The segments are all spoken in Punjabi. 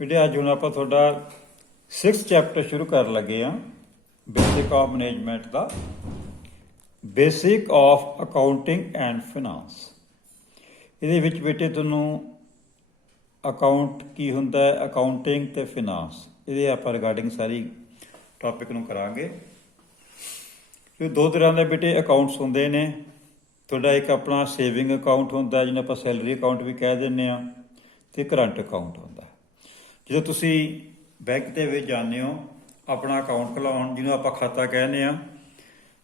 बेटे अज हम आप 6th चैप्टर शुरू कर लगे हाँ बेसिक ऑफ मैनेजमेंट का basic of accounting and finance. ये बेटे तेनों अकाउंट की होंदा है, अकाउंटिंग ते फिनांस, ये आप रिगार्डिंग सारी टॉपिक नूं करांगे। दो तरह के बेटे अकाउंट्स होंदे ने। तुहाडा एक अपना सेविंग अकाउंट होंदा जिन्हें आप सैलरी अकाउंट भी कह दिंदे आ, ते करंट अकाउंट होंदा। जो तुसी बैंक दे विच जाने हो अपना अकाउंट खुलाउण, जिन्हों आप खाता कहने आ,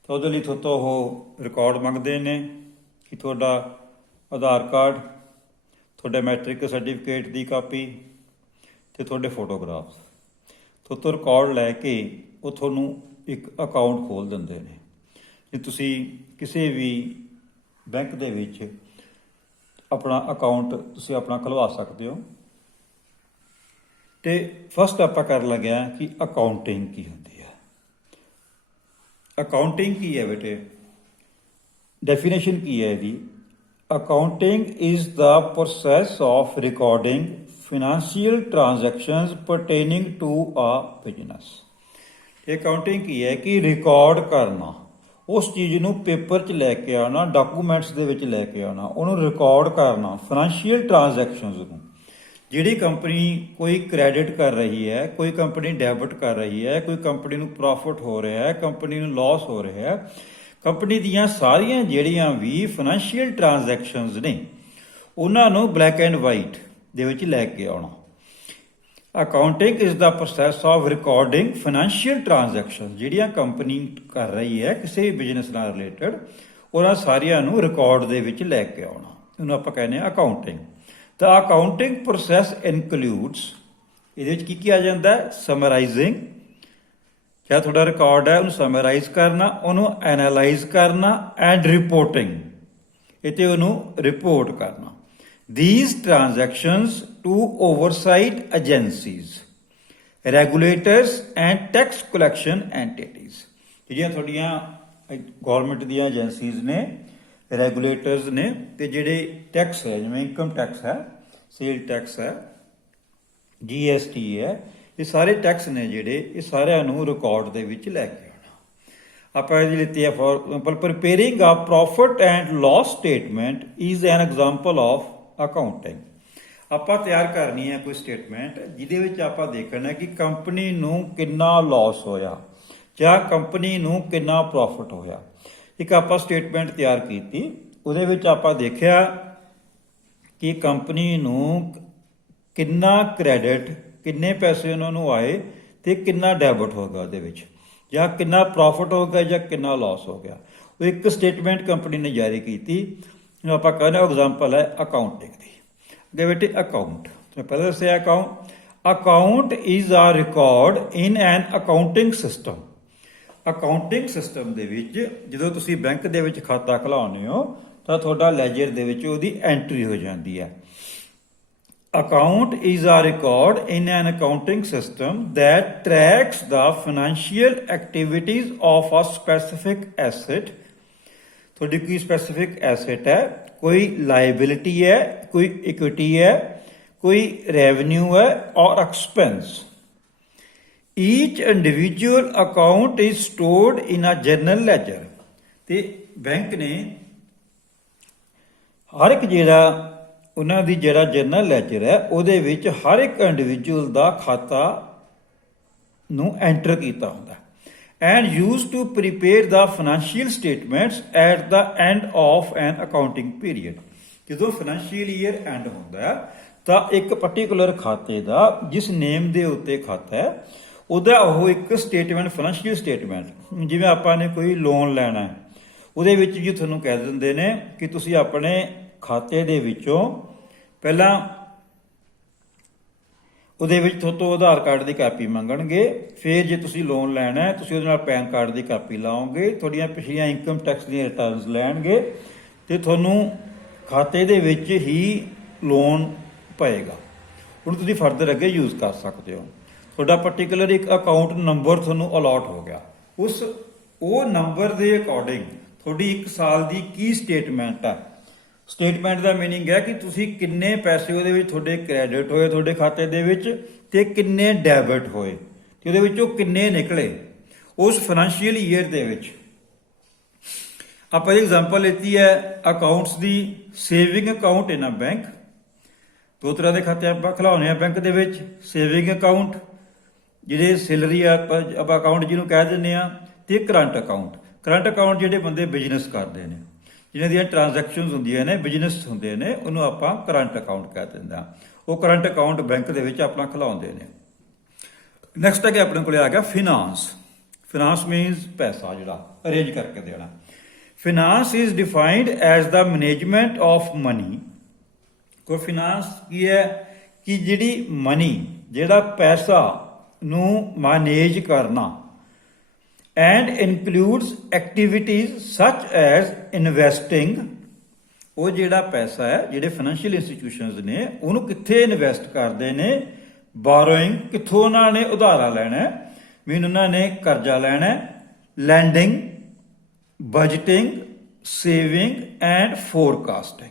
तो उहदे लई थोतों वो रिकॉर्ड मंगदे ने कि तुहाडा आधार कार्ड, तुहाडे मैट्रिक सर्टिफिकेट की कापी ते तुहाडे फोटोग्राफ्स, थोतों रिकॉर्ड लैके वो तुहानूं एक अकाउंट खोल दिंदे ने। जे तुसी किसी भी बैंक दे विच अपना अकाउंट तुसी अपना खुलवा सकते हो। तो फस्ट आप कर लगे कि अकाउंटिंग की होंदी है। अकाउंटिंग की है बेटे, डेफिनेशन की है यदि accounting is the process of recording financial transactions pertaining to a business. Accounting की है कि रिकॉर्ड करना, उस चीज़ नूं पेपर च लैके आना, डॉकूमेंट्स दे विच लैके आना, उन्होंने रिकॉर्ड करना फिनेंशियल ट्रांजैक्शंस नूं। जिहड़ी कंपनी कोई क्रेडिट कर रही है, कोई कंपनी डेबिट कर रही है, कोई कंपनी नूं प्रॉफिट हो रहा है, कंपनी नूं लॉस हो रहा है, कंपनी दीयां सारियां जिहड़ियां भी फाइनैंशियल ट्रांजैक्शनस ने उन्हां नूं ब्लैक एंड वाइट दे विच लैके आउणा। Accounting is the process of recording financial transaction, जिहड़ियां कंपनी कर रही है किसी भी बिजनेस नाल रिलेटेड, उन्हां सारियां नूं रिकॉर्ड दे विच लैके आउणा, उहनूं आपां कहने आ अकाउंटिंग। द अकाउंटिंग प्रोसैस इनकलूड्स, ये की आ जाता है समराइजिंग, क्या थोड़ा रिकॉर्ड है उन्होंने समराइज करना, उन्होंने एनालाइज करना एंड रिपोर्टिंग, इतने उन्होंने रिपोर्ट करना। These transactions to oversight agencies, regulators and tax collection entities, जिहड़ियां थोड़ियां गौरमेंट दी एजेंसीज ने, रेगुलेटर्स ने, ते जिहड़े टैक्स है जिवें इनकम टैक्स है, सेल टैक्स है, GST है, ये सारे टैक्स ने जिहड़े ये सारिਆਂ ਨੂੰ रिकॉर्ड दे विच लैके आना। आपां इहदी लित्ती है for example preparing a profit and loss statement is an example of accounting. आपां तैयार करनी है कोई स्टेटमेंट जिहदे विच आपां देखना कि कंपनी नूं किन्ना लॉस होया जां कंपनी नूं किन्ना प्रॉफिट होया। एक आपां स्टेटमेंट तैयार कीती, उहदे विच आपां देखिया कि कंपनी नूं किन्ना क्रेडिट, किन्ने पैसे उन्होंने आए तो किन्ना डेबिट हो गया उहदे विच, जां किन्ना प्रॉफिट हो गया जां किन्ना लॉस हो गया। वो एक स्टेटमेंट कंपनी ने जारी की, आप कहने एग्जाम्पल है अकाउंटिंग की। अगे बेटे अकाउंट, पहले दस्सिया account is a record in an accounting system. Accounting system दे विच जदों तुसीं बैंक दे विच खाता खुलाउंदे हो तां तुहाडा लैजर दे विच उहदी एंट्री हो जाती है। Account is a record in an accounting system that tracks the financial activities of a specific asset। थोड़ी कोई स्पेसिफिक एसेट है, कोई लाइबिलिटी है, कोई इक्विटी है, कोई रेवेन्यू है और expense. Each individual account is stored in a general ledger. ते बैंक ने हर एक जिहड़ा उन्हों की जोड़ा जनरल लैजर है उहदे विच हर एक इंडिविजुअल का खाता नूं एंटर किया होंदा and use to prepare the financial statements at the end of an accounting period. जो फाइनैंशियल ईयर एंड होंदा तो एक पर्टिकुलर खाते का जिस नेम के उत्ते खाता है उहदा वो एक स्टेटमेंट, फाइनैंशियल स्टेटमेंट, जिवें आपां ने कोई लोन लैना है उहदे विच जी तुहानूं कह दिंदे ने कि तुसीं अपने खाते दे विचों पहला उहदे विच थोतों आधार कार्ड की कापी मंगणगे, फिर जे तुसीं लोन लैना है तुसीं उहदे नाल पैन कार्ड की कापी लाओगे, थोड़ियां पिछलियां इनकम टैक्स दी रिटर्नस लैणगे ते तुहानूं खाते दे विच ही लोन पएगा। हुण तुसीं फर्दर अगे यूज़ कर सकते हो। तुहाडा पर्टिकुलर एक अकाउंट नंबर तुहानूं अलॉट हो गया, उस वो नंबर के अकॉर्डिंग थोड़ी एक साल की की स्टेटमेंट है ਸਟੇਟਮੈਂਟ ਦਾ ਮੀਨਿੰਗ ਹੈ ਕਿ ਤੁਸੀਂ ਕਿੰਨੇ ਪੈਸੇ ਉਹਦੇ ਵਿੱਚ ਤੁਹਾਡੇ ਕ੍ਰੈਡਿਟ ਹੋਏ ਤੁਹਾਡੇ ਖਾਤੇ ਦੇ ਵਿੱਚ ਤੇ ਕਿੰਨੇ ਡੈਬਿਟ ਹੋਏ ਤੇ ਉਹਦੇ ਵਿੱਚੋਂ ਕਿੰਨੇ ਨਿਕਲੇ ਉਸ ਫਾਈਨੈਂਸ਼ੀਅਲ ਈਅਰ ਦੇ ਵਿੱਚ। ਆਪਾਂ ਐਗਜ਼ਾਮਪਲ ਲੈਤੀ ਹੈ ਅਕਾਊਂਟਸ ਦੀ। ਸੇਵਿੰਗ ਅਕਾਊਂਟ ਇਨ ਅ ਬੈਂਕ, ਦੋ ਤਰ੍ਹਾਂ ਦੇ ਖਾਤੇ ਆਪਾਂ ਖੁਲਾਉਂਦੇ ਆ ਬੈਂਕ ਦੇ ਵਿੱਚ। ਸੇਵਿੰਗ ਅਕਾਊਂਟ ਜਿਹੜੇ ਸੈਲਰੀ ਆਪਾਂ ਅਕਾਊਂਟ ਜਿਹਨੂੰ ਕਹਿ ਦਿੰਦੇ ਆ, ਤੇ ਕਰੰਟ ਅਕਾਊਂਟ। ਕਰੰਟ ਅਕਾਊਂਟ ਜਿਹੜੇ ਬੰਦੇ ਬਿਜ਼ਨਸ ਕਰਦੇ ਨੇ, ਜਿਨ੍ਹਾਂ ਦੀਆਂ ਟ੍ਰਾਂਜੈਕਸ਼ਨਸ ਹੁੰਦੀਆਂ ਨੇ, ਬਿਜ਼ਨਸ ਹੁੰਦੇ ਨੇ, ਉਹਨੂੰ ਆਪਾਂ ਕਰੰਟ ਅਕਾਊਂਟ ਕਹਿ ਦਿੰਦੇ ਆ। ਉਹ ਕਰੰਟ ਅਕਾਊਂਟ ਬੈਂਕ ਦੇ ਵਿੱਚ ਆਪਣਾ ਖੁਲਾਉਂਦੇ ਨੇ। ਨੈਕਸਟ ਅੱਗੇ ਆਪਣੇ ਕੋਲੇ ਆ ਗਿਆ ਫਿਨਾਂਸ। ਫਿਨਾਂਸ ਮੀਨਸ ਪੈਸਾ ਜਿਹੜਾ ਅਰੇਂਜ ਕਰਕੇ ਦੇਣਾ। Finance is defined as the management of money. ਕੋਈ ਫਿਨਾਂਸ ਕੀ ਹੈ ਕਿ ਜਿਹੜੀ ਮਨੀ, ਜਿਹੜਾ ਪੈਸਾ ਨੂੰ ਮੈਨੇਜ ਕਰਨਾ, ਐਂਡ ਇਨਕਲੂਡਸ ਐਕਟੀਵਿਟੀਜ਼ ਸੱਚ ਐਜ਼ ਇਨਵੈਸਟਿੰਗ। ਉਹ ਜਿਹੜਾ ਪੈਸਾ ਹੈ, ਜਿਹੜੇ ਫਾਈਨੈਂਸ਼ੀਅਲ ਇੰਸਟੀਟਿਊਸ਼ਨਸ ਨੇ ਉਹਨੂੰ ਕਿੱਥੇ ਇਨਵੈਸਟ ਕਰਦੇ ਨੇ। ਬਾਰੋਇੰਗ, ਕਿੱਥੋਂ ਉਹਨਾਂ ਨੇ ਉਧਾਰਾ ਲੈਣਾ, ਮੀਨ ਉਹਨਾਂ ਨੇ ਕਰਜ਼ਾ ਲੈਣਾ। Lending, budgeting, saving and forecasting.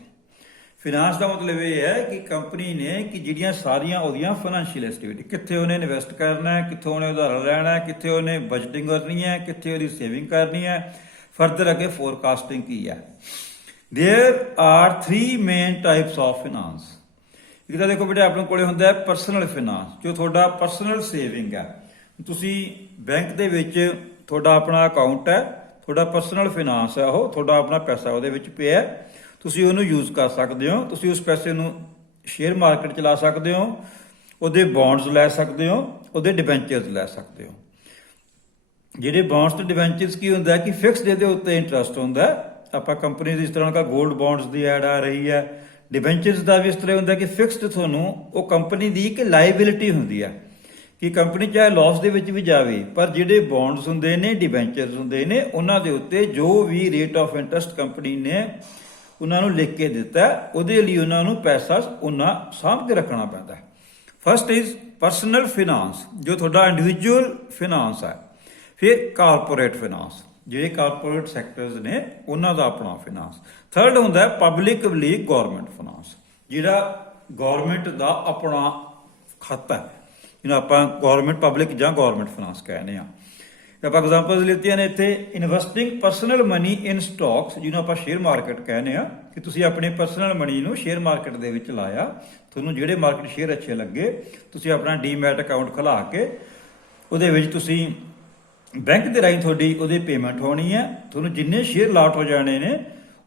Finance ਦਾ ਮਤਲਬ ਇਹ ਹੈ ਕਿ ਕੰਪਨੀ ਨੇ ਕਿ ਜਿਹੜੀਆਂ ਸਾਰੀਆਂ ਉਹਦੀਆਂ ਫਾਈਨੈਂਸ਼ੀਅਲ ਐਕਟੀਵਿਟੀ, ਕਿੱਥੇ ਉਹਨੇ ਇਨਵੈਸਟ ਕਰਨਾ ਹੈ, ਕਿੱਥੋਂ ਉਹਨੇ ਉਧਾਰਾ ਲੈਣਾ ਹੈ, ਕਿੱਥੇ ਉਹਨੇ ਬਜਟਿੰਗ ਕਰਨੀ ਹੈ, ਕਿੱਥੇ ਉਹਦੀ ਸੇਵਿੰਗ ਕਰਨੀ ਹੈ। ਫਰਦਰ ਅੱਗੇ ਫੋਰਕਾਸਟਿੰਗ ਕੀ ਹੈ। There are 3 main types of finance. ਇੱਕ ਤਾਂ ਦੇਖੋ ਬੇਟੇ ਆਪਣੇ ਕੋਲੇ ਹੁੰਦਾ ਹੈ ਪਰਸਨਲ ਫਿਨਾਂਸ, ਜੋ ਤੁਹਾਡਾ ਪਰਸਨਲ ਸੇਵਿੰਗ ਹੈ। ਤੁਸੀਂ ਬੈਂਕ ਦੇ ਵਿੱਚ ਤੁਹਾਡਾ ਆਪਣਾ ਅਕਾਊਂਟ ਹੈ, ਤੁਹਾਡਾ ਪਰਸਨਲ ਫਿਨਾਂਸ ਹੈ, ਉਹ ਤੁਹਾਡਾ ਆਪਣਾ ਪੈਸਾ ਉਹਦੇ ਵਿੱਚ ਪਿਆ, ਤੁਸੀਂ ਉਹਨੂੰ ਯੂਜ਼ ਕਰ ਸਕਦੇ ਹੋ। ਤੁਸੀਂ ਉਸ ਪੈਸੇ ਨੂੰ ਸ਼ੇਅਰ ਮਾਰਕੀਟ 'ਚ ਲਾ ਸਕਦੇ ਹੋ, ਉਹਦੇ ਬੌਂਡਸ ਲੈ ਸਕਦੇ ਹੋ, ਉਹਦੇ ਡਿਬੈਂਚਰਸ ਲੈ ਸਕਦੇ ਹੋ। ਜਿਹੜੇ ਬੌਂਡਸ ਤੇ ਡਿਬੈਂਚਰਸ ਕੀ ਹੁੰਦਾ ਕਿ ਫਿਕਸਡ ਇਹਦੇ ਉੱਤੇ ਇੰਟਰਸਟ ਹੁੰਦਾ। ਆਪਾਂ ਕੰਪਨੀ ਦੀ ਇਸ ਤਰ੍ਹਾਂ ਦਾ ਗੋਲਡ ਬੌਂਡਸ ਦੀ ਐਡ ਆ ਰਹੀ ਹੈ। ਡਿਬੈਂਚਰਸ ਦਾ ਵੀ ਇਸ ਤਰ੍ਹਾਂ ਹੁੰਦਾ ਕਿ ਫਿਕਸਡ ਤੁਹਾਨੂੰ ਉਹ ਕੰਪਨੀ ਦੀ ਇੱਕ ਲਾਇਬਿਲਿਟੀ ਹੁੰਦੀ ਹੈ ਕਿ ਕੰਪਨੀ ਚਾਹੇ ਲਾਸ ਦੇ ਵਿੱਚ ਵੀ ਜਾਵੇ, ਪਰ ਜਿਹੜੇ ਬੌਂਡਸ ਹੁੰਦੇ ਨੇ, ਡਿਬੈਂਚਰਸ ਹੁੰਦੇ ਨੇ, ਉਹਨਾਂ ਦੇ ਉੱਤੇ ਜੋ ਵੀ ਰੇਟ ਆਫ ਇੰਟਰਸਟ ਕੰਪਨੀ ਨੇ ਉਹਨਾਂ ਨੂੰ ਲਿਖ ਕੇ ਦਿੱਤਾ, ਉਹਦੇ ਲਈ ਉਹਨਾਂ ਨੂੰ ਪੈਸਾ ਉਹਨਾਂ ਸਾਂਭ ਕੇ ਰੱਖਣਾ ਪੈਂਦਾ। ਫਸਟ ਇਜ਼ ਪਰਸਨਲ ਫਿਨਾਂਸ, ਜੋ ਤੁਹਾਡਾ ਇੰਡੀਵਿਜੂਅਲ ਫਿਨਾਂਸ ਹੈ। ਫਿਰ ਕਾਰਪੋਰੇਟ ਫਿਨਾਂਸ, ਜਿਹੜੇ ਕਾਰਪੋਰੇਟ ਸੈਕਟਰਸ ਨੇ ਉਹਨਾਂ ਦਾ ਆਪਣਾ ਫਿਨਾਂਸ। ਥਰਡ ਹੁੰਦਾ ਪਬਲਿਕਲੀ ਗੌਰਮੈਂਟ ਫਿਨਾਂਸ, ਜਿਹੜਾ ਗੌਰਮੈਂਟ ਦਾ ਆਪਣਾ ਖਾਤਾ ਹੈ, ਜਿਹਨੂੰ ਆਪਾਂ ਗੌਰਮੈਂਟ ਪਬਲਿਕ ਜਾਂ ਗੌਰਮੈਂਟ ਫਿਨਾਂਸ ਕਹਿੰਦੇ ਆ। ਆਪਾਂ ਐਗਜ਼ਾਮਪਲਸ ਲਿੱਤੀਆਂ ਨੇ ਇੱਥੇ। Investing personal money in stocks, ਜਿਹਨੂੰ ਆਪਾਂ ਸ਼ੇਅਰ ਮਾਰਕੀਟ ਕਹਿੰਦੇ ਆ, ਕਿ ਤੁਸੀਂ ਆਪਣੇ ਪਰਸਨਲ ਮਨੀ ਨੂੰ ਸ਼ੇਅਰ ਮਾਰਕੀਟ ਦੇ ਵਿੱਚ ਲਾਇਆ। ਤੁਹਾਨੂੰ ਜਿਹੜੇ ਮਾਰਕੀਟ ਸ਼ੇਅਰ ਅੱਛੇ ਲੱਗੇ, ਤੁਸੀਂ ਆਪਣਾ ਡੀਮੈਟ ਅਕਾਊਂਟ ਖੁਲਾ ਕੇ ਉਹਦੇ ਵਿੱਚ ਤੁਸੀਂ ਬੈਂਕ ਦੇ ਰਾਹੀਂ ਤੁਹਾਡੀ ਉਹਦੀ ਪੇਮੈਂਟ ਹੋਣੀ ਹੈ। ਤੁਹਾਨੂੰ ਜਿੰਨੇ ਸ਼ੇਅਰ ਲਾਟ ਹੋ ਜਾਣੇ ਨੇ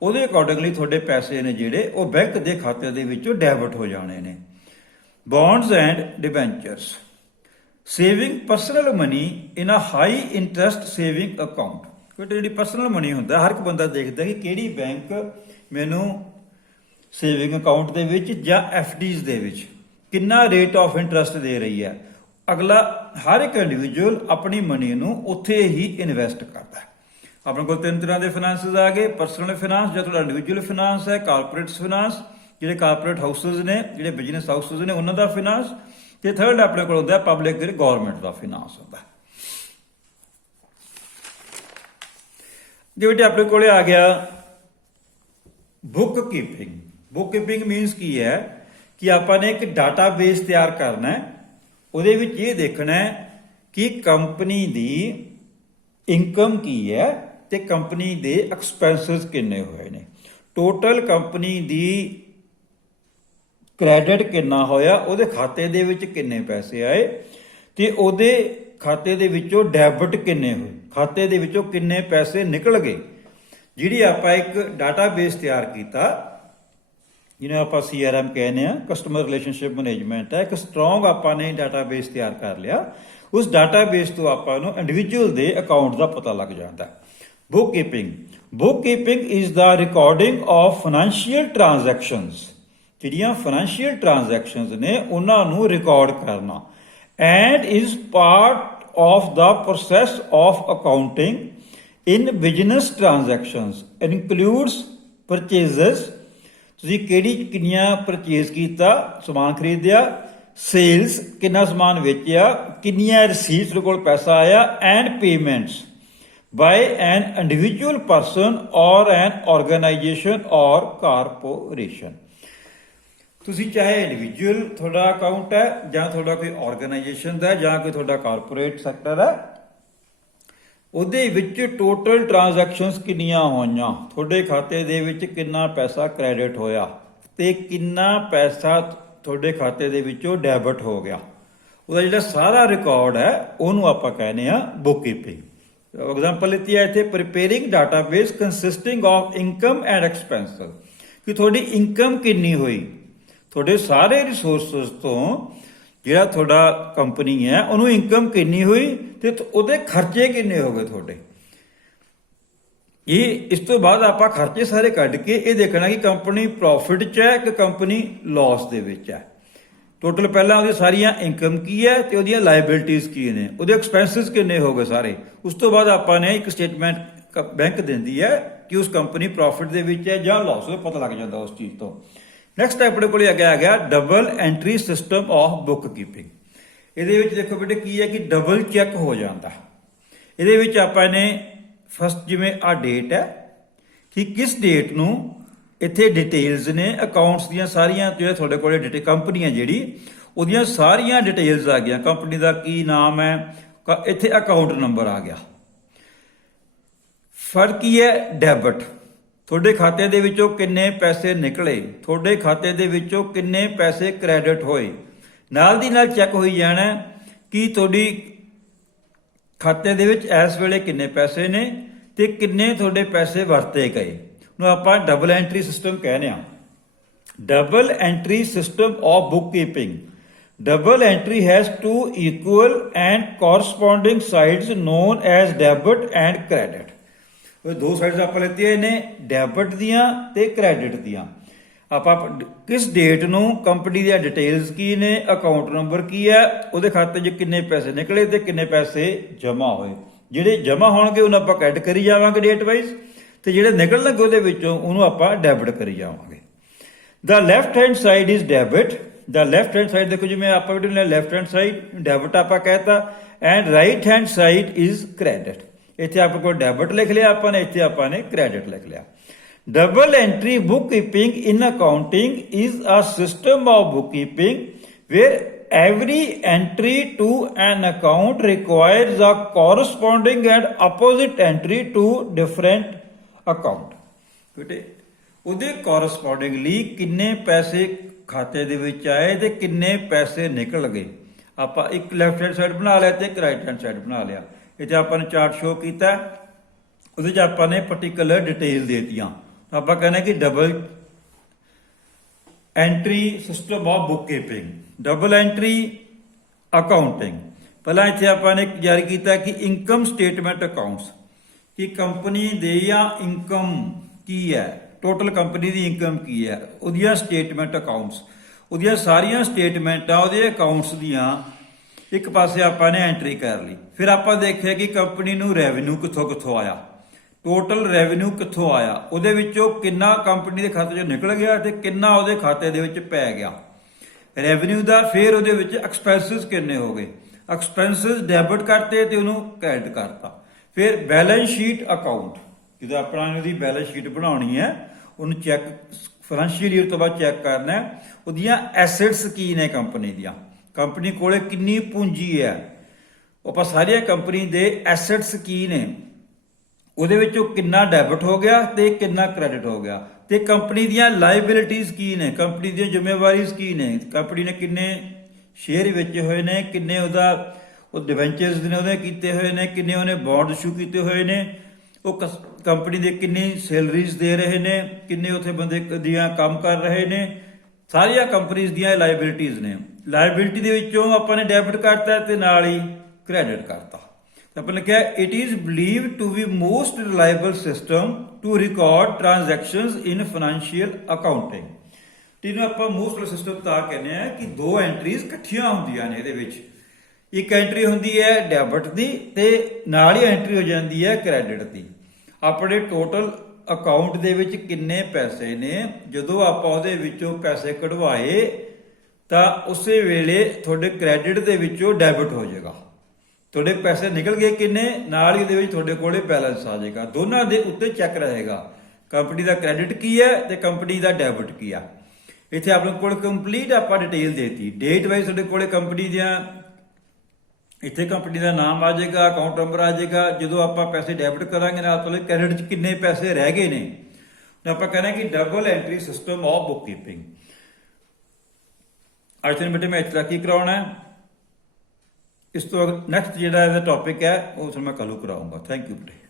ਉਹਦੇ ਅਕੋਰਡਿੰਗਲੀ ਤੁਹਾਡੇ ਪੈਸੇ ਨੇ ਜਿਹੜੇ ਉਹ ਬੈਂਕ ਦੇ ਖਾਤੇ ਦੇ ਵਿੱਚੋਂ ਡੈਬਿਟ ਹੋ ਜਾਣੇ ਨੇ। Bonds and debentures. Saving personal money in a high interest saving account. ਕਿਉਂਕਿ ਜਿਹੜੀ ਪਰਸਨਲ ਮਨੀ ਹੁੰਦਾ, ਹਰ ਇੱਕ ਬੰਦਾ ਦੇਖਦਾ ਕਿ ਕਿਹੜੀ ਬੈਂਕ ਮੈਨੂੰ ਸੇਵਿੰਗ ਅਕਾਊਂਟ ਦੇ ਵਿੱਚ ਜਾਂ ਐਫਡੀਜ਼ ਦੇ ਵਿੱਚ ਕਿੰਨਾ ਰੇਟ ਆਫ ਇੰਟਰਸਟ ਦੇ ਰਹੀ ਹੈ। ਅਗਲਾ ਹਰ ਇੱਕ ਇੰਡੀਵਿਜੂਅਲ ਆਪਣੀ ਮਨੀ ਨੂੰ ਉੱਥੇ ਹੀ ਇਨਵੈਸਟ ਕਰਦਾ ਹੈ। ਆਪਣੇ ਕੋਲ ਤਿੰਨ ਤਰ੍ਹਾਂ ਦੇ ਫਾਈਨਾਂਸਿਸ ਆ ਗਏ। ਪਰਸਨਲ ਫਿਨਾਂਸ, ਜਿਹੜਾ ਤੁਹਾਡਾ ਇੰਡੀਵਿਜੂਅਲ ਫਿਨਾਂਸ ਹੈ। ਕਾਰਪੋਰੇਟ ਫਿਨਾਂਸ, ਜਿਹੜੇ ਕਾਰਪੋਰੇਟ ਹਾਊਸਿਸ ਨੇ, ਜਿਹੜੇ ਬਿਜ਼ਨਸ ਹਾਊਸਿਸ ਨੇ, ਉਹਨਾਂ ਦਾ ਫਿਨਾਂਸ। ਤੇ ਥਰਡ ਆਪਣੇ ਕੋਲ ਹੁੰਦਾ ਪਬਲਿਕ ਗਵਰਨਮੈਂਟ ਦਾ ਫਿਨਾਂਸ ਹੁੰਦਾ। ਜਿਵੇਂ ਆਪਣੇ ਕੋਲੇ ਆ ਗਿਆ bookkeeping. Bookkeeping means ਕੀ ਹੈ ਕਿ ਆਪਾਂ ਨੇ ਇੱਕ ਡਾਟਾਬੇਸ ਤਿਆਰ ਕਰਨਾ ਹੈ। ਉਹਦੇ ਵਿੱਚ ਇਹ ਦੇਖਣਾ ਹੈ ਕਿ ਕੰਪਨੀ ਦੀ ਇਨਕਮ ਕੀ ਹੈ ਤੇ ਕੰਪਨੀ ਦੇ ਐਕਸਪੈਂਸਸ ਕਿੰਨੇ ਹੋਏ ਨੇ, ਟੋਟਲ ਕੰਪਨੀ ਦੀ ਕ੍ਰੈਡਿਟ ਕਿੰਨਾ ਹੋਇਆ, ਉਹਦੇ ਖਾਤੇ ਦੇ ਵਿੱਚ ਕਿੰਨੇ ਪੈਸੇ ਆਏ ਤੇ ਉਹਦੇ ਖਾਤੇ ਦੇ ਵਿੱਚੋਂ ਡੈਬਿਟ ਕਿੰਨੇ ਹੋਏ, ਖਾਤੇ ਦੇ ਵਿੱਚੋਂ ਕਿੰਨੇ ਪੈਸੇ ਨਿਕਲ ਗਏ। ਜਿਹੜੀ ਆਪਾਂ ਇੱਕ ਡਾਟਾਬੇਸ ਤਿਆਰ ਕੀਤਾ, ਜਿਹਨੂੰ ਆਪਾਂ CRM ਕਹਿੰਦੇ ਆ, ਕਸਟਮਰ ਰਿਲੇਸ਼ਨਸ਼ਿਪ ਮੈਨੇਜਮੈਂਟ ਹੈ। ਇੱਕ ਸਟਰੋਂਗ ਆਪਾਂ ਨੇ ਡਾਟਾਬੇਸ ਤਿਆਰ ਕਰ ਲਿਆ। ਉਸ ਡਾਟਾਬੇਸ ਤੋਂ ਆਪਾਂ ਨੂੰ ਇੰਡੀਵਿਜੂਅਲ ਦੇ ਅਕਾਊਂਟ ਦਾ ਪਤਾ ਲੱਗ ਜਾਂਦਾ। Bookkeeping. Bookkeeping is the recording of financial transactions. ਜਿਹੜੀਆਂ ਫਾਈਨੈਂਸ਼ੀਅਲ ਟ੍ਰਾਂਜੈਕਸ਼ਨਸ ਨੇ ਉਹਨਾਂ ਨੂੰ ਰਿਕਾਰਡ ਕਰਨਾ। And is part of the process of accounting in business transactions. Includes purchases, ਤੁਸੀਂ ਕਿੰਨੀਆਂ ਪਰਚੇਜ਼ ਕੀਤਾ, ਸਮਾਨ ਖਰੀਦਿਆ। ਸੇਲਸ, ਕਿੰਨਾ ਸਮਾਨ ਵੇਚਿਆ। ਕਿੰਨੀਆਂ ਰਿਸੀਟਸ ਕੋਲ ਪੈਸਾ ਆਇਆ। And payments, by an individual person or an organization or corporation। ਤੁਸੀਂ ਚਾਹੇ ਇੰਡੀਵਿਜੂਅਲ ਤੁਹਾਡਾ ਅਕਾਊਂਟ ਹੈ ਜਾਂ ਤੁਹਾਡਾ ਕੋਈ ਆਰਗੇਨਾਈਜੇਸ਼ਨ ਦਾ ਜਾਂ ਕੋਈ ਤੁਹਾਡਾ ਕਾਰਪੋਰੇਟ ਸੈਕਟਰ ਹੈ, ਉਹਦੇ ਵਿੱਚ ਟੋਟਲ ਟ੍ਰਾਂਜੈਕਸ਼ਨਸ ਕਿੰਨੀਆਂ ਹੋਈਆਂ, ਤੁਹਾਡੇ ਖਾਤੇ ਦੇ ਵਿੱਚ ਕਿੰਨਾ ਪੈਸਾ ਕ੍ਰੈਡਿਟ ਹੋਇਆ ਤੇ ਕਿੰਨਾ ਪੈਸਾ ਤੁਹਾਡੇ ਖਾਤੇ ਦੇ ਵਿੱਚੋਂ ਡੈਬਿਟ ਹੋ ਗਿਆ, ਉਹਦਾ ਜਿਹੜਾ ਸਾਰਾ ਰਿਕਾਰਡ ਹੈ ਉਹਨੂੰ ਆਪਾਂ ਕਹਿੰਦੇ ਆ ਬੁੱਕ ਕੀਪਿੰਗ। ਐਗਜ਼ਾਮਪਲ ਲਿੱਤੀ ਹੈ ਇੱਥੇ, preparing database ਕੰਸਿਸਟਿੰਗ of income and expenses, ਕਿ ਤੁਹਾਡੀ ਇਨਕਮ ਕਿੰਨੀ ਹੋਈ, ਤੁਹਾਡੇ ਸਾਰੇ ਰਿਸੋਰਸਸ ਤੋਂ ਜਿਹੜਾ ਤੁਹਾਡਾ ਕੰਪਨੀ ਹੈ ਉਹਨੂੰ ਇਨਕਮ ਕਿੰਨੀ ਹੋਈ ਤੇ ਉਹਦੇ ਖਰਚੇ ਕਿੰਨੇ ਹੋ ਗਏ ਤੁਹਾਡੇ। ਇਹ ਇਸ ਤੋਂ ਬਾਅਦ ਆਪਾਂ ਖਰਚੇ ਸਾਰੇ ਕੱਢ ਕੇ ਇਹ ਦੇਖਣਾ ਕਿ ਕੰਪਨੀ ਪ੍ਰੋਫਿਟ 'ਚ ਹੈ ਕਿ ਕੰਪਨੀ ਲਾਸ ਦੇ ਵਿੱਚ ਹੈ। ਟੋਟਲ ਪਹਿਲਾਂ ਉਹਦੀ ਸਾਰੀਆਂ ਇਨਕਮ ਕੀ ਹੈ ਤੇ ਉਹਦੀਆਂ ਲਾਇਬਿਲਿਟੀਜ਼ ਕੀ ਨੇ, ਉਹਦੇ ਐਕਸਪੈਂਸਿਸ ਕਿੰਨੇ ਹੋ ਗਏ ਸਾਰੇ। ਉਸ ਤੋਂ ਬਾਅਦ ਆਪਾਂ ਨੇ ਇੱਕ ਸਟੇਟਮੈਂਟ ਬੈਂਕ ਦਿੰਦੀ ਹੈ ਕਿ ਉਸ ਕੰਪਨੀ ਪ੍ਰੋਫਿਟ ਦੇ ਵਿੱਚ ਹੈ ਜਾਂ ਲਾਸ, ਉਹ ਪਤਾ ਲੱਗ ਜਾਂਦਾ ਉਸ ਚੀਜ਼ ਤੋਂ। ਨੈਕਸਟ ਆਪਣੇ ਕੋਲ ਅੱਗੇ ਆ ਗਿਆ double entry system of book keeping. ਇਹਦੇ ਵਿੱਚ ਦੇਖੋ ਬੇਟੇ ਕੀ ਹੈ ਕਿ ਡਬਲ ਚੈੱਕ ਹੋ ਜਾਂਦਾ। ਇਹਦੇ ਵਿੱਚ ਆਪਾਂ ਨੇ ਫਸਟ ਜਿਵੇਂ ਆ ਡੇਟ ਹੈ ਕਿ ਕਿਸ ਡੇਟ ਨੂੰ, ਇੱਥੇ ਡਿਟੇਲਸ ਨੇ ਅਕਾਊਂਟਸ ਦੀਆਂ ਸਾਰੀਆਂ, ਜਿਹੜੇ ਤੁਹਾਡੇ ਕੋਲ ਡਿਟੇਲ ਕੰਪਨੀ ਹੈ ਜਿਹੜੀ ਉਹਦੀਆਂ ਸਾਰੀਆਂ ਡਿਟੇਲਸ ਆ ਗਈਆਂ, ਕੰਪਨੀ ਦਾ ਕੀ ਨਾਮ ਹੈ, ਇੱਥੇ ਅਕਾਊਂਟ ਨੰਬਰ ਆ ਗਿਆ। ਫਰਕ ਕੀ ਹੈ, ਡੈਬਿਟ, ਤੁਹਾਡੇ ਖਾਤੇ ਦੇ ਵਿੱਚੋਂ ਕਿੰਨੇ ਪੈਸੇ ਨਿਕਲੇ, ਤੁਹਾਡੇ ਖਾਤੇ ਦੇ ਵਿੱਚੋਂ ਕਿੰਨੇ ਪੈਸੇ ਕ੍ਰੈਡਿਟ ਹੋਏ। ਨਾਲ ਦੀ ਨਾਲ ਚੈੱਕ ਹੋਈ ਜਾਣਾ ਕਿ ਤੁਹਾਡੀ ਖਾਤੇ ਦੇ ਵਿੱਚ ਇਸ ਵੇਲੇ ਕਿੰਨੇ ਪੈਸੇ ਨੇ ਤੇ ਕਿੰਨੇ ਤੁਹਾਡੇ ਪੈਸੇ ਵਰਤੇ ਗਏ, ਨੂੰ ਆਪਾਂ ਡਬਲ ਐਂਟਰੀ ਸਿਸਟਮ ਕਹਿੰਦੇ ਆ। Double entry system of bookkeeping. Double entry has two equal and corresponding sides known as debit and credit. ਉਹ ਦੋ ਸਾਈਡਸ ਆਪਾਂ ਲੈਤੀਆਂ ਨੇ, ਡੈਬਿਟ ਦੀਆਂ ਤੇ ਕ੍ਰੈਡਿਟ ਦੀਆਂ। ਆਪਾਂ ਕਿਸ ਡੇਟ ਨੂੰ ਕੰਪਨੀ ਦੀਆਂ ਡਿਟੇਲਸ ਕੀ ਨੇ, ਅਕਾਊਂਟ ਨੰਬਰ ਕੀ ਹੈ, ਉਹਦੇ ਖਾਤੇ 'ਚ ਕਿੰਨੇ ਪੈਸੇ ਨਿਕਲੇ ਤੇ ਕਿੰਨੇ ਪੈਸੇ ਜਮ੍ਹਾਂ ਹੋਏ। ਜਿਹੜੇ ਜਮ੍ਹਾਂ ਹੋਣਗੇ ਉਹਨੂੰ ਆਪਾਂ ਕ੍ਰੈਡਿਟ ਕਰੀ ਜਾਵਾਂਗੇ ਡੇਟ ਵਾਈਜ਼, ਤੇ ਜਿਹੜੇ ਨਿਕਲਣਗੇ ਉਹਦੇ ਵਿੱਚੋਂ ਉਹਨੂੰ ਆਪਾਂ ਡੈਬਿਟ ਕਰੀ ਜਾਵਾਂਗੇ। The left hand side is debit. The left hand side ਦੇਖੋ, ਜਿਵੇਂ ਆਪਾਂ ਵੀ ਲੈਫਟ ਹੈਂਡ ਸਾਈਡ ਡੈਬਿਟ ਆਪਾਂ ਕਹਿਤਾ, and right hand side is credit. ਇੱਥੇ ਆਪਾਂ ਕੋਲ ਡੈਬਿਟ ਲਿਖ ਲਿਆ ਆਪਾਂ ਨੇ, ਇੱਥੇ ਆਪਾਂ ਨੇ ਕ੍ਰੈਡਿਟ ਲਿਖ ਲਿਆ। Double entry bookkeeping in accounting is a system of bookkeeping where every entry to an account requires a corresponding and opposite entry to different account। ਬੇਟੇ ਉਹਦੇ correspondingly ਕਿੰਨੇ ਪੈਸੇ ਖਾਤੇ ਦੇ ਵਿੱਚ ਆਏ ਤੇ ਕਿੰਨੇ ਪੈਸੇ ਨਿਕਲ ਗਏ। ਆਪਾਂ ਇੱਕ ਲੈਫਟ ਹੈਂਡ ਸਾਈਡ ਬਣਾ ਲਿਆ ਤੇ ਇੱਕ ਰਾਈਟ ਹੈਂਡ ਸਾਈਡ ਬਣਾ ਲਿਆ। ਇੱਥੇ ਆਪਾਂ ਨੇ ਚਾਰਟ ਸ਼ੋ ਕੀਤਾ, ਉਹਦੇ 'ਚ ਆਪਾਂ ਨੇ ਪਰਟੀਕੂਲਰ ਡਿਟੇਲ ਦੇ ਦਿੱਤੀਆਂ। ਆਪਾਂ ਕਹਿੰਦੇ ਕਿ double entry system of bookkeeping, double entry accounting. ਪਹਿਲਾਂ ਇੱਥੇ ਆਪਾਂ ਨੇ ਜਾਰੀ ਕੀਤਾ ਕਿ ਇਨਕਮ ਸਟੇਟਮੈਂਟ ਅਕਾਊਂਟਸ, ਕਿ ਕੰਪਨੀ ਦੇ ਜਾਂ ਇਨਕਮ ਕੀ ਹੈ, ਟੋਟਲ ਕੰਪਨੀ ਦੀ ਇਨਕਮ ਕੀ ਹੈ, ਉਹਦੀਆਂ ਸਟੇਟਮੈਂਟ ਅਕਾਊਂਟਸ, ਉਹਦੀਆਂ ਸਾਰੀਆਂ ਸਟੇਟਮੈਂਟਾਂ ਉਹਦੇ ਅਕਾਊਂਟਸ ਦੀਆਂ ਇੱਕ ਪਾਸੇ ਆਪਾਂ ਨੇ ਐਂਟਰੀ ਕਰ ਲਈ। ਫਿਰ ਆਪਾਂ ਦੇਖਿਆ ਕਿ ਕੰਪਨੀ ਨੂੰ ਰੈਵਨਿਊ ਕਿੱਥੋਂ ਕਿੱਥੋਂ ਆਇਆ, ਟੋਟਲ ਰੈਵਨਿਊ ਕਿੱਥੋਂ ਆਇਆ, ਉਹਦੇ ਵਿੱਚੋਂ ਕਿੰਨਾ ਕੰਪਨੀ ਦੇ ਖਾਤੇ 'ਚੋਂ ਨਿਕਲ ਗਿਆ ਤੇ ਕਿੰਨਾ ਉਹਦੇ ਖਾਤੇ ਦੇ ਵਿੱਚ ਪੈ ਗਿਆ ਰੈਵਨਿਊ ਦਾ। ਫਿਰ ਉਹਦੇ ਵਿੱਚ ਐਕਸਪੈਂਸਿਸ ਕਿੰਨੇ ਹੋ ਗਏ, ਐਕਸਪੈਂਸਿਸ ਡੈਬਿਟ ਕਰਤੇ ਤੇ ਉਹਨੂੰ ਕ੍ਰੈਡਿਟ ਕਰਤਾ। ਫਿਰ ਬੈਲੈਂਸ ਸ਼ੀਟ ਅਕਾਊਂਟ, ਜਦੋਂ ਆਪਣਾ ਉਹਦੀ ਬੈਲੈਂਸ ਸ਼ੀਟ ਬਣਾਉਣੀ ਹੈ ਉਹਨੂੰ ਚੈੱਕ ਫਾਈਨੈਂਸ਼ੀਅਲ ਈਅਰ ਤੋਂ ਬਾਅਦ ਚੈੱਕ ਕਰਨਾ ਉਹਦੀਆਂ ਐਸੈਟਸ ਕੀ ਨੇ ਕੰਪਨੀ ਦੀਆਂ, ਕੰਪਨੀ ਕੋਲੇ ਕਿੰਨੀ ਪੂੰਜੀ ਹੈ, ਆਪਾਂ ਸਾਰੀਆਂ ਕੰਪਨੀ ਦੇ ਐਸੈਟਸ ਕੀ ਨੇ, ਉਹਦੇ ਵਿੱਚੋਂ ਕਿੰਨਾ ਡੈਬਿਟ ਹੋ ਗਿਆ ਤੇ ਕਿੰਨਾ ਕ੍ਰੈਡਿਟ ਹੋ ਗਿਆ, ਤੇ ਕੰਪਨੀ ਦੀਆਂ ਲਾਇਬਿਲਿਟੀਜ਼ ਕੀ ਨੇ, ਕੰਪਨੀ ਦੀਆਂ ਜ਼ਿੰਮੇਵਾਰੀਜ਼ ਕੀ ਨੇ, ਕੰਪਨੀ ਨੇ ਕਿੰਨੇ ਸ਼ੇਅਰ ਵੇਚੇ ਹੋਏ ਨੇ, ਕਿੰਨੇ ਉਹ ਡਿਵੈਂਚਰਸ ਨੇ ਉਹਦੇ ਕੀਤੇ ਹੋਏ ਨੇ, ਕਿੰਨੇ ਉਹਨੇ ਬੌਂਡ ਇਸ਼ੂ ਕੀਤੇ ਹੋਏ ਨੇ, ਉਹ ਕੰਪਨੀ ਦੇ ਕਿੰਨੀ ਸੈਲਰੀਜ਼ ਦੇ ਰਹੇ ਨੇ, ਕਿੰਨੇ ਉੱਥੇ ਬੰਦੇ ਦੀਆਂ ਕੰਮ ਕਰ ਰਹੇ ਨੇ, ਸਾਰੀਆਂ ਕੰਪਨੀਆਂ ਦੀਆਂ ਲਾਇਬਿਲਿਟੀਜ਼ ਨੇ। ਲਾਇਬਿਲਿਟੀ ਦੇ ਵਿੱਚੋਂ ਆਪਾਂ ਨੇ ਡੈਬਿਟ ਕਰਤਾ ਤੇ ਨਾਲ ਹੀ ਕ੍ਰੈਡਿਟ ਕਰਤਾ। ਆਪਾਂ ਨੇ ਕਿਹਾ it is believed to be most reliable system to record transactions in financial accounting. ਜਿਹਨੂੰ ਆਪਾਂ ਮੋਸਟ ਸਿਸਟਮ ਤਾਂ ਕਹਿੰਦੇ ਆ ਕਿ ਦੋ ਐਂਟਰੀਜ਼ ਇਕੱਠੀਆਂ ਹੁੰਦੀਆਂ ਨੇ। ਇਹਦੇ ਵਿੱਚ ਇੱਕ ਐਂਟਰੀ ਹੁੰਦੀ ਹੈ ਡੈਬਿਟ ਦੀ ਤੇ ਨਾਲ ਹੀ ਐਂਟਰੀ ਹੋ ਜਾਂਦੀ ਹੈ ਕ੍ਰੈਡਿਟ ਦੀ। ਆਪਣੇ ਟੋਟਲ ਅਕਾਊਂਟ ਦੇ ਵਿੱਚ ਕਿੰਨੇ ਪੈਸੇ ਨੇ, ਜਦੋਂ ਆਪਾਂ ਉਹਦੇ ਵਿੱਚੋਂ ਪੈਸੇ ਕਢਵਾਏ ਤਾਂ ਉਸੇ ਵੇਲੇ ਤੁਹਾਡੇ ਕ੍ਰੈਡਿਟ ਦੇ ਵਿੱਚੋਂ ਡੈਬਿਟ ਹੋ ਜਾਏਗਾ। ਤੁਹਾਡੇ ਪੈਸੇ ਨਿਕਲ ਗਏ ਕਿੰਨੇ, ਨਾਲ ਹੀ ਇਹਦੇ ਵਿੱਚ ਤੁਹਾਡੇ ਕੋਲੇ ਬੈਲੈਂਸ ਆ ਜਾਏਗਾ। ਦੋਨਾਂ ਦੇ ਉੱਤੇ ਚੈੱਕ ਰਹੇਗਾ, ਕੰਪਨੀ ਦਾ ਕ੍ਰੈਡਿਟ ਕੀ ਹੈ ਤੇ ਕੰਪਨੀ ਦਾ ਡੈਬਿਟ ਕੀ ਆ। ਇੱਥੇ ਆਪਣੇ ਕੋਲ ਕੰਪਲੀਟ ਆਪਾਂ ਡਿਟੇਲ ਦੇਤੀ, ਡੇਟ ਵਾਈਜ਼ ਤੁਹਾਡੇ ਕੋਲੇ ਕੰਪਨੀ ਦੀਆਂ, ਇੱਥੇ ਕੰਪਨੀ ਦਾ ਨਾਮ ਆ ਜਾਏਗਾ, ਅਕਾਊਂਟ ਨੰਬਰ ਆ ਜਾਏਗਾ। ਜਦੋਂ ਆਪਾਂ ਪੈਸੇ ਡੈਬਿਟ ਕਰਾਂਗੇ ਨਾਲ ਤੁਹਾਡੇ ਕ੍ਰੈਡਿਟ 'ਚ ਕਿੰਨੇ ਪੈਸੇ ਰਹਿ ਗਏ ਨੇ। ਆਪਾਂ ਕਹਿੰਦੇ ਕਿ double entry system of book keeping. ਅੱਜ ਦਿਨ ਬੇਟੇ ਮੈਂ ਇਸ ਤਰ੍ਹਾਂ ਕੀ ਕਰਾਉਣਾ ਹੈ, ਇਸ ਤੋਂ ਨੈਕਸਟ ਜਿਹੜਾ ਇਹਦਾ ਟੌਪਿਕ ਹੈ ਉਹ ਤੁਹਾਨੂੰ ਮੈਂ ਕੱਲ੍ਹ ਨੂੰ ਕਰਾਊਂਗਾ। ਥੈਂਕ ਯੂ ਬੇਟੇ।